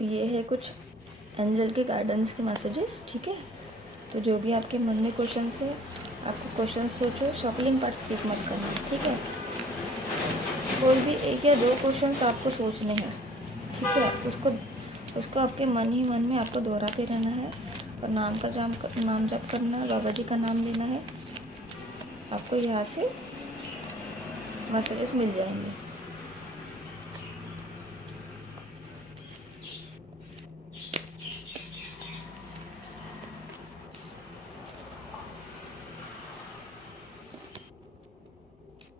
तो ये है कुछ एंजल के गाइडेंस के मैसेजेस, ठीक है। तो जो भी आपके मन में क्वेश्चन है, आपको क्वेश्चन सोचो, शफलिंग पार्ट स्किप मत करना, ठीक है। कोई भी 1 या 2 क्वेश्चंस आपको सोचने हैं, ठीक है। उसको आपके मन ही मन में आपको दोहराते रहना है और नाम जप करना, बाबा जी का नाम लेना है। आपको यहाँ से मैसेजेस मिल जाएंगे।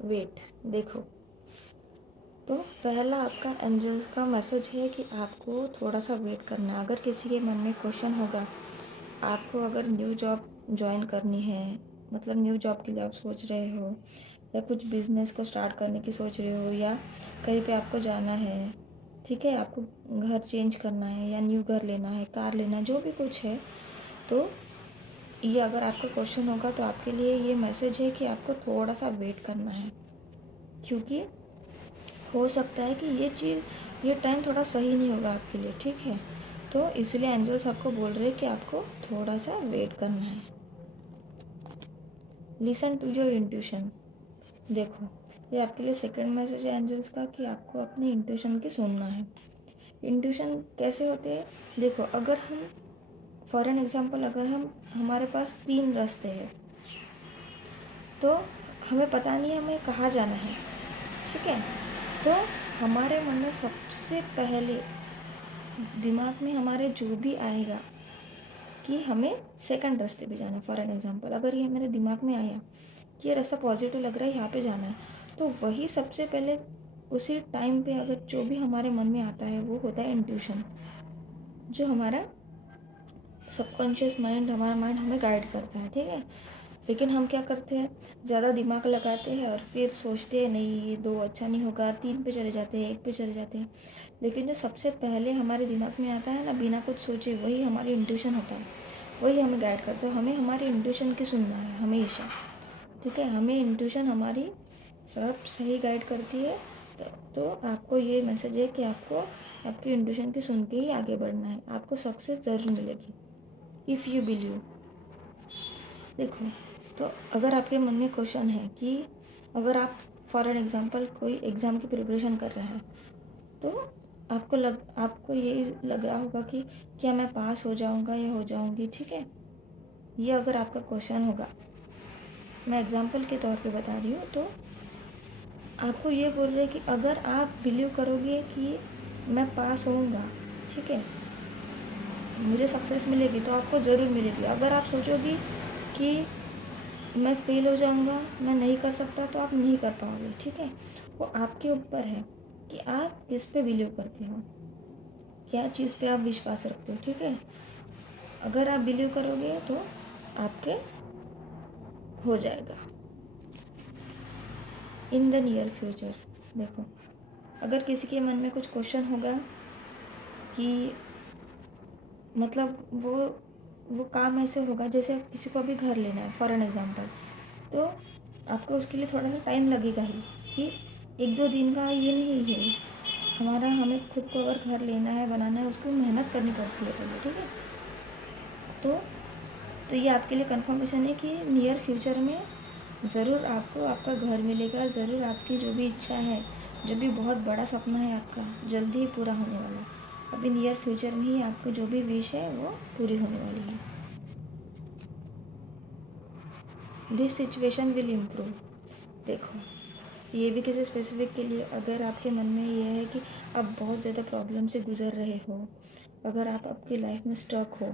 वेट, देखो, तो पहला आपका एंजल्स का मैसेज है कि आपको थोड़ा सा वेट करना है। अगर किसी के मन में क्वेश्चन होगा, आपको अगर न्यू जॉब ज्वाइन करनी है, मतलब न्यू जॉब के लिए आप सोच रहे हो, या कुछ बिजनेस को स्टार्ट करने की सोच रहे हो, या कहीं पे आपको जाना है, ठीक है, आपको घर चेंज करना है या न्यू घर लेना है, कार लेना है, जो भी कुछ है, तो ये अगर आपका क्वेश्चन होगा तो आपके लिए ये मैसेज है कि आपको थोड़ा सा वेट करना है, क्योंकि हो सकता है कि ये टाइम थोड़ा सही नहीं होगा आपके लिए, ठीक है। तो इसलिए एंजल्स आपको बोल रहे हैं कि आपको थोड़ा सा वेट करना है। Listen to your intuition. देखो, ये आपके लिए सेकंड मैसेज है एंजल्स का कि आपको अपने इंट्यूशन की सुनना है। इंट्यूशन कैसे होते हैं? देखो, अगर हम फॉर एन एग्जांपल, अगर हमारे पास 3 रास्ते हैं, तो हमें पता नहीं हमें कहाँ जाना है, ठीक है। तो हमारे मन में सबसे पहले दिमाग में हमारे जो भी आएगा कि हमें सेकंड रास्ते पे जाना है। फॉर एन एग्जांपल, अगर ये मेरे दिमाग में आया कि ये रास्ता पॉजिटिव लग रहा है, यहाँ पे जाना है, तो वही सबसे पहले उसी टाइम पे अगर जो भी हमारे मन में आता है वो होता है इंट्यूशन, जो हमारा सबकॉन्शियस माइंड, हमारा माइंड हमें गाइड करता है, ठीक है। लेकिन हम क्या करते हैं, ज़्यादा दिमाग लगाते हैं और फिर सोचते हैं नहीं ये 2 अच्छा नहीं होगा, 3 पे चले जाते हैं, 1 पे चले जाते हैं। लेकिन जो सबसे पहले हमारे दिमाग में आता है ना, बिना कुछ सोचे, वही हमारी इंट्यूशन होता है, वही हमें गाइड करता है। हमें हमारी इंट्यूशन की सुनना है हमेशा, ठीक है। हमें इंट्यूशन हमारी सब सही गाइड करती है। तो आपको ये मैसेज है कि आपको आपकी इंट्यूशन की सुन के ही आगे बढ़ना है। आपको सक्सेस ज़रूर मिलेगी इफ़ यू बिलीव। देखो, तो अगर आपके मन में क्वेश्चन है कि अगर आप फॉर एन एग्जांपल कोई एग्ज़ाम की प्रिपरेशन कर रहे हैं, तो आपको यही लग रहा होगा कि क्या मैं पास हो जाऊंगा या हो जाऊंगी, ठीक है। ये अगर आपका क्वेश्चन होगा, मैं एग्जांपल के तौर पे बता रही हूँ, तो आपको ये बोल रहे हैं कि अगर आप बिलीव करोगे कि मैं पास होऊंगा, ठीक है, मुझे सक्सेस मिलेगी, तो आपको ज़रूर मिलेगी। अगर आप सोचोगे कि मैं फेल हो जाऊंगा, मैं नहीं कर सकता, तो आप नहीं कर पाओगे, ठीक है। वो आपके ऊपर है कि आप किस पे बिलीव करते हो, क्या चीज़ पे आप विश्वास रखते हो, ठीक है। अगर आप बिलीव करोगे तो आपके हो जाएगा इन द नियर फ्यूचर। देखो, अगर किसी के मन में कुछ क्वेश्चन होगा कि मतलब वो काम ऐसे होगा, जैसे किसी को अभी घर लेना है फॉर एन एग्जांपल, तो आपको उसके लिए थोड़ा सा टाइम लगेगा ही, कि 1-2 दिन का ये नहीं है। हमें खुद को अगर घर लेना है, बनाना है, उसको मेहनत करनी पड़ती है पहले, ठीक है। तो ये आपके लिए कंफर्मेशन है कि नियर फ्यूचर में ज़रूर आपको आपका घर मिलेगा, ज़रूर आपकी जो भी इच्छा है, जो भी बहुत बड़ा सपना है आपका, जल्दी ही पूरा होने वाला है। अभी नियर फ्यूचर में ही आपको जो भी विश है वो पूरी होने वाली है। This situation will improve. देखो, ये भी किसी स्पेसिफिक के लिए, अगर आपके मन में ये है कि आप बहुत ज़्यादा प्रॉब्लम से गुजर रहे हो, अगर आप आपकी लाइफ में स्टक हो,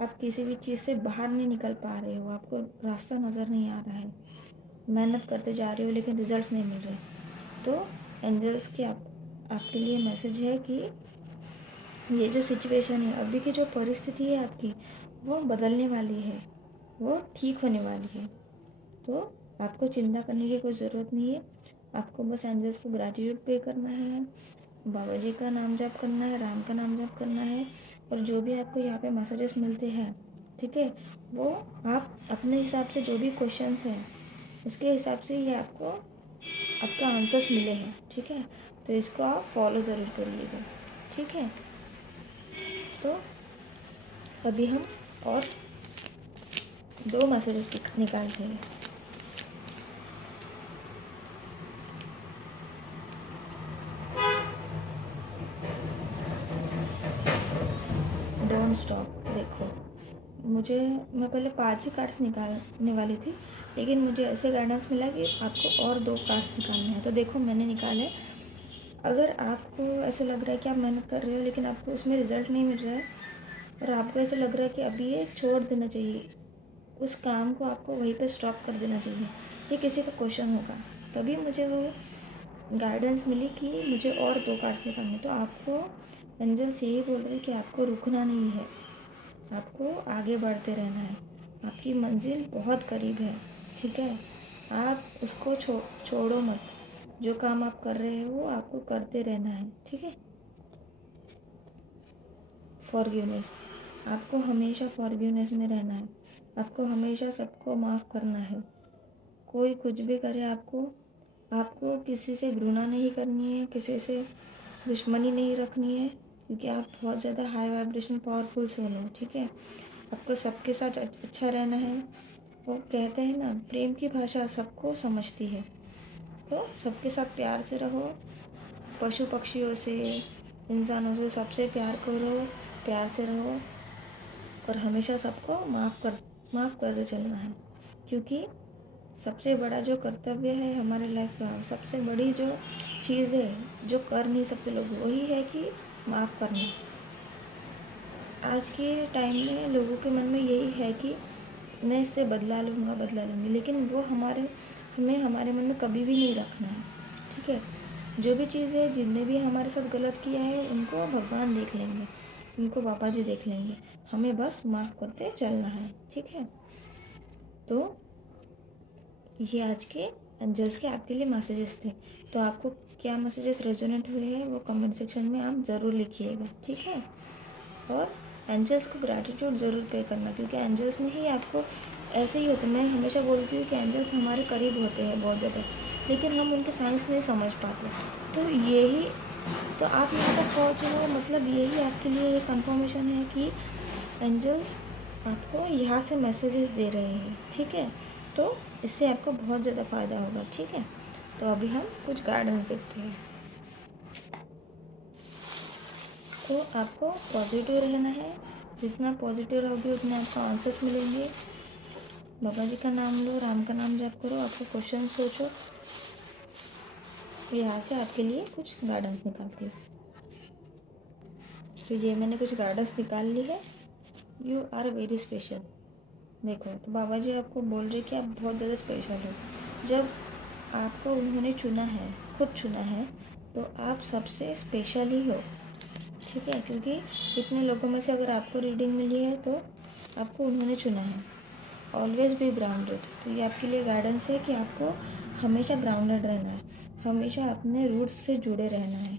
आप किसी भी चीज़ से बाहर नहीं निकल पा रहे हो, आपको रास्ता नज़र नहीं आ रहा है, मेहनत करते जा रहे हो लेकिन रिजल्ट्स नहीं मिल रहे, तो एंजल्स के आपके लिए मैसेज है कि ये जो सिचुएशन है, अभी की जो परिस्थिति है आपकी, वो बदलने वाली है, वो ठीक होने वाली है। तो आपको चिंता करने की कोई ज़रूरत नहीं है। आपको बस एंजल्स को ग्रैटिट्यूड पे करना है, बाबा जी का नाम जप करना है, राम का नाम जप करना है, और जो भी आपको यहाँ पे मैसेजेस मिलते हैं, ठीक है, वो आप अपने हिसाब से, जो भी क्वेश्चंस हैं उसके हिसाब से ये आपको आपका आंसर्स मिले हैं, ठीक है। तो इसको आप फॉलो ज़रूर करिएगा, ठीक है। तो अभी हम और 2 मैसेजेस निकालते हैं। Don't stop. देखो, मैं पहले 5 ही कार्ड्स निकालने वाली थी, लेकिन मुझे ऐसे गाइडेंस मिला कि आपको और 2 कार्ड्स निकालने हैं। तो देखो मैंने निकाले। अगर आपको ऐसा लग रहा है कि आप मेहनत कर रहे हो लेकिन आपको इसमें रिज़ल्ट नहीं मिल रहा है और आपको ऐसा लग रहा है कि अभी ये छोड़ देना चाहिए, उस काम को आपको वहीं पे स्टॉप कर देना चाहिए, ये किसी का क्वेश्चन होगा, तभी मुझे वो गाइडेंस मिली कि मुझे और 2 कार्ड्स निकालने। तो आपको एंजल्स यही बोल रहे हैं कि आपको रुकना नहीं है, आपको आगे बढ़ते रहना है, आपकी मंजिल बहुत करीब है। ठीक है, आप उसको छोड़ो मत, जो काम आप कर रहे हो आपको करते रहना है। ठीक है, फॉरगिवनेस, आपको हमेशा फॉरगिवनेस में रहना है, आपको हमेशा सबको माफ़ करना है। कोई कुछ भी करे, आपको किसी से घृणा नहीं करनी है, किसी से दुश्मनी नहीं रखनी है, क्योंकि आप बहुत ज़्यादा हाई वाइब्रेशन पावरफुल सोल हो। ठीक है, आपको सबके साथ अच्छा रहना है। वो कहते हैं ना, प्रेम की भाषा सबको समझती है, तो सबके साथ प्यार से रहो, पशु पक्षियों से, इंसानों से, सबसे प्यार करो, प्यार से रहो और हमेशा सबको माफ़ करते चलना है। क्योंकि सबसे बड़ा जो कर्तव्य है हमारे लाइफ का, सबसे बड़ी जो चीज़ है जो कर नहीं सकते लोग, वही है कि माफ़ करना। आज के टाइम में लोगों के मन में यही है कि मैं इससे बदला लूँगी, लेकिन वो हमें हमारे मन में कभी भी नहीं रखना है। ठीक है, जो भी चीज़ है, जिनने भी हमारे साथ गलत किया है उनको भगवान देख लेंगे, उनको बाबा जी देख लेंगे, हमें बस माफ़ करते चलना है। ठीक है, तो ये आज के एंजल्स के आपके लिए मैसेजेस थे। तो आपको क्या मैसेजेस रेजोनेट हुए हैं वो कमेंट सेक्शन में आप ज़रूर लिखिएगा। ठीक है, और एंजल्स को ग्रैटिट्यूड ज़रूर पे करना, क्योंकि एंजल्स ने ही आपको ऐसे ही होते। मैं हमेशा बोलती हूँ कि एंजल्स हमारे करीब होते हैं बहुत ज़्यादा, लेकिन हम उनके साइंस नहीं समझ पाते। तो यही, तो आप यहाँ तक पहुँचे हो, मतलब यही आपके लिए एक कंफर्मेशन है कि एंजल्स आपको यहाँ से मैसेजेस दे रहे हैं। ठीक है, तो इससे आपको बहुत ज़्यादा फ़ायदा होगा। ठीक है, तो अभी हम कुछ गाइडेंस देखते हैं। तो आपको पॉजिटिव रहना है, जितना पॉजिटिव रहोगे उतने आपको आंसर्स मिलेंगे। बाबा जी का नाम लो, राम का नाम जाप करो, आपको क्वेश्चन सोचो। यहाँ से आपके लिए कुछ गाइडेंस निकालती हूँ। तो ये मैंने कुछ गाइडेंस निकाल ली है। You are very special. देखो, तो बाबा जी आपको बोल रहे कि आप बहुत ज़्यादा स्पेशल हो। जब आपको उन्होंने चुना है, खुद चुना है, तो आप सबसे स्पेशल ही हो। ठीक है, क्योंकि इतने लोगों में से अगर आपको रीडिंग मिली है तो आपको उन्होंने चुना है। Always be grounded. तो ये आपके लिए गाइडेंस है कि आपको हमेशा ग्राउंडेड रहना है, हमेशा अपने रूट्स से जुड़े रहना है।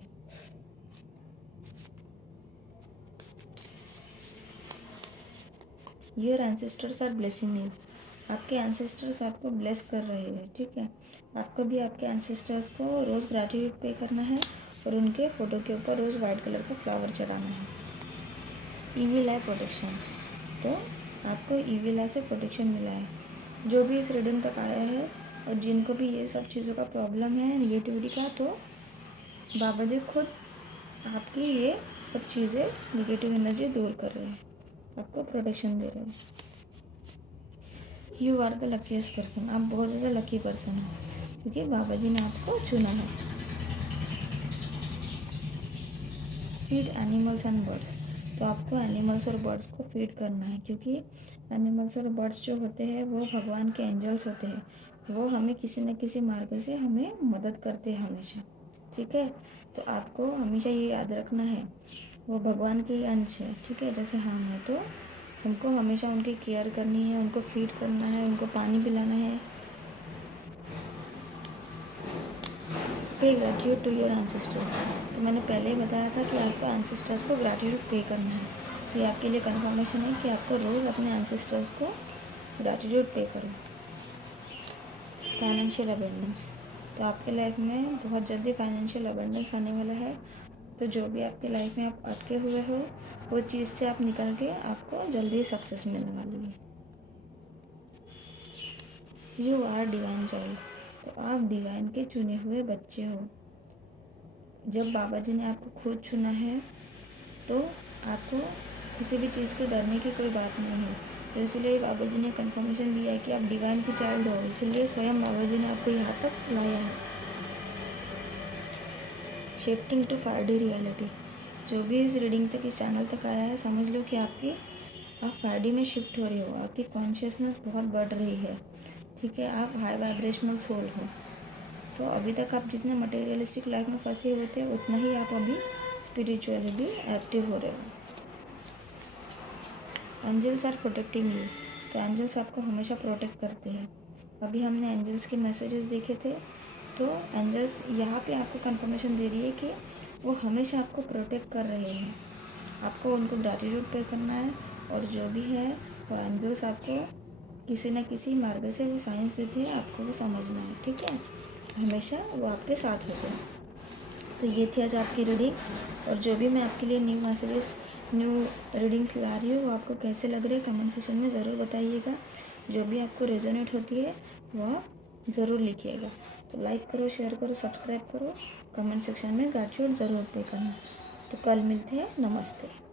Your ancestors are blessing you. आपके एंसेस्टर्स आपको ब्लेस कर रहे हैं। ठीक है, आपको भी आपके एंसेस्टर्स को रोज़ ग्रैटिट्यूड पे करना है और उनके फ़ोटो के ऊपर रोज़ वाइट कलर का फ्लावर चढ़ाना है। ईविल आई प्रोटेक्शन। तो आपको ईविल आई से प्रोटेक्शन मिला है। जो भी इस रीडिंग तक आया है और जिनको भी ये सब चीज़ों का प्रॉब्लम है निगेटिविटी का, तो बाबा जी खुद आपकी ये सब चीज़ें, निगेटिव एनर्जी दूर कर रहे हैं, आपको प्रोटेक्शन दे रहे हैं। You are the luckiest person. आप बहुत ज़्यादा लकी पर्सन हैं, क्योंकि बाबा जी ने आपको चुना है। Feed animals and birds. तो आपको एनिमल्स और बर्ड्स को फीड करना है, क्योंकि एनिमल्स और बर्ड्स जो होते हैं वो भगवान के एंजल्स होते हैं। वो हमें किसी न किसी मार्ग से हमें मदद करते हैं हमेशा। ठीक है, तो आपको हमेशा ये याद रखना है, वो भगवान के ही अंश है। ठीक है, जैसे हम हैं, तो हमको हमेशा उनकी केयर करनी है, उनको फीड करना है, उनको पानी पिलाना है। पे ग्रेटिट्यूड टू योर एंसेस्टर्स। तो मैंने पहले ही बताया था कि आपको एंसेस्टर्स को ग्रेटिट्यूड पे करना है। तो ये आपके लिए कंफर्मेशन है कि आपको रोज़ अपने एंसेस्टर्स को ग्रेटिट्यूड पे करो। Financial abundance. तो आपके लाइफ में बहुत जल्दी फाइनेंशियल अबेंडेंस आने वाला है। तो जो भी आपकी लाइफ में आप अटके हुए हो वो चीज़ से आप निकल के आपको जल्दी सक्सेस मिलने वाली है। यू आर डिवाइन चाइल्ड, तो आप डिवाइन के चुने हुए बच्चे हो। जब बाबा जी ने आपको खुद चुना है तो आपको किसी भी चीज़ के डरने की कोई बात नहीं है। तो इसलिए बाबा जी ने कंफर्मेशन दिया है कि आप डिवाइन की चाइल्ड हो, इसलिए स्वयं बाबा जी ने आपको यहाँ तक लाया है। शिफ्टिंग टू 5D रियलिटी, जो भी इस रीडिंग तक, इस चैनल तक आया है, समझ लो कि आप 5D में शिफ्ट हो रहे हो। आपकी कॉन्शियसनेस बहुत बढ़ रही है, ठीक है। आप हाई वाइब्रेशनल सोल हो। तो अभी तक आप जितने मटेरियलिस्टिक लाइफ में फंसे हुए थे उतना ही आप अभी स्पिरिचुअली भी एक्टिव हो रहे हो। एंजल्स आर प्रोटेक्टिंग यू, तो एंजल्स आपको हमेशा प्रोटेक्ट करते हैं। अभी हमने एंजल्स के मैसेजेस देखे थे, तो एंजल्स यहाँ पे आपको कंफर्मेशन दे रही है कि वो हमेशा आपको प्रोटेक्ट कर रहे हैं। आपको उनको ग्रैटिट्यूड पे करना है, और जो भी है वो एंजल्स आपको किसी न किसी मार्ग से वो साइंस देते हैं, आपको वो समझना है, ठीक है। हमेशा वो आपके साथ होते हैं। तो ये थी आज आपकी रीडिंग, और जो भी मैं आपके लिए न्यू मैसेजेस, न्यू रीडिंग्स ला रही हूँ वो आपको कैसे लग रहे हैं कमेंट सेक्शन में ज़रूर बताइएगा। जो भी आपको रेजोनेट होती है वो आप ज़रूर लिखिएगा। तो लाइक करो, शेयर करो, सब्सक्राइब करो, कमेंट सेक्शन में ग्रैटिट्यूड ज़रूर पे करना। तो कल मिलते हैं, नमस्ते।